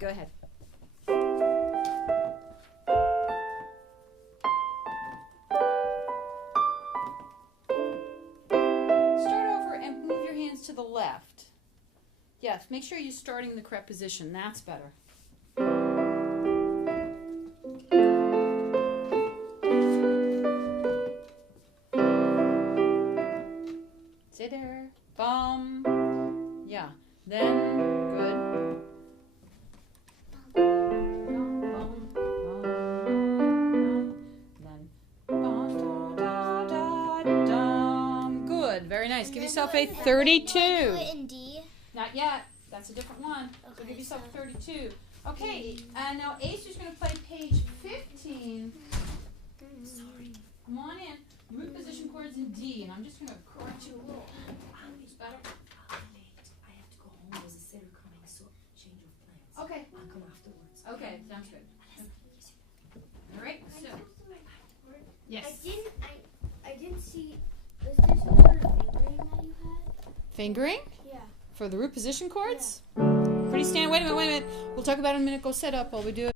Go ahead. Start over and move your hands to the left. Yes, make sure you're starting the correct position. That's better. Stay there. Bum. Yeah. Then, good. Bum, bum, bum, bum. Then, bum, da, da, da, dum. Good. Very nice. Give yourself a 32. Do it in D. Not yet. That's a different one. So Okay, give yourself so 32. Okay. Now Ace is going to play page 15. Sorry. Come on in. Root position chords in D, and I'm just going to correct you a little. It's better. I'm late. I have to go home. There's a sitter coming, so change of plans. Okay. I'll come afterwards. Okay, sounds good. All right. So, yes. I didn't see. Was there some sort of fingering that you had? Fingering Yeah. for the root position chords. Pretty standard. Wait a minute. We'll talk about it in a minute. Go set up while we do it.